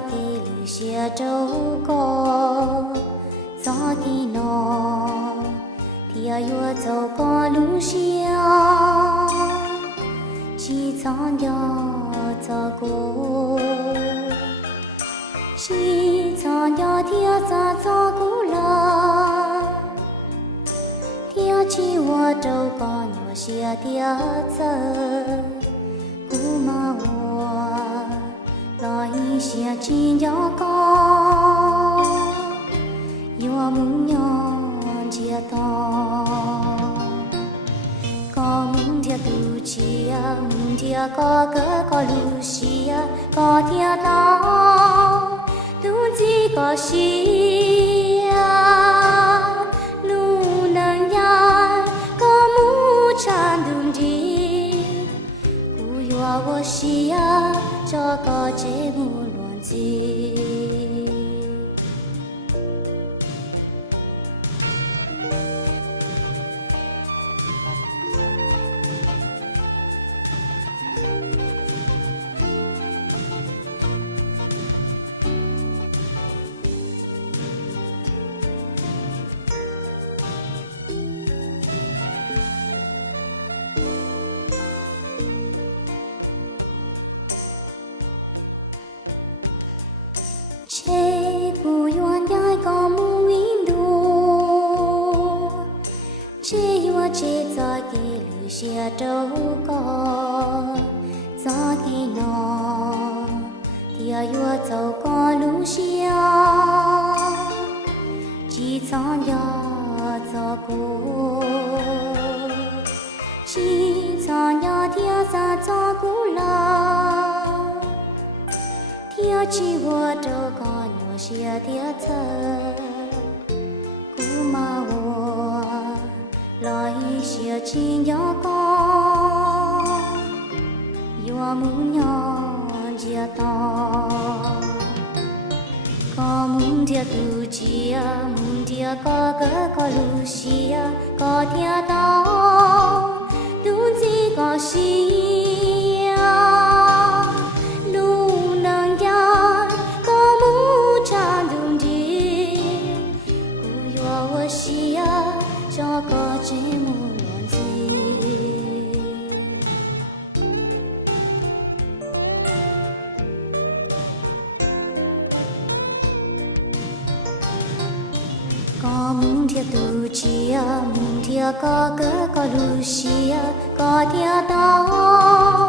给留下周高，早给侬，天要走高路上，西藏要走过，西藏要天咋走过了，天气我周高我下天走，古马我。老一些金羊羔，岳母娘接到，高门的肚脐呀，门的高个高路西呀，高天道，路子高西呀，路能呀，高木缠东的，古月我西呀。这个节目乱子。谁不愿爱个木云朵？只有这早给留下周高，早给侬，天要走高路上，机场要走过，机场要天上走过了。天气我周高我下的车，姑妈我老一些金羊羔，岳母娘接到，高门的肚脐呀，门的高个高路西呀，高天道，肚子高西呀。这个节目乱子，高门的肚脐呀，门的高个高路西呀，高天道。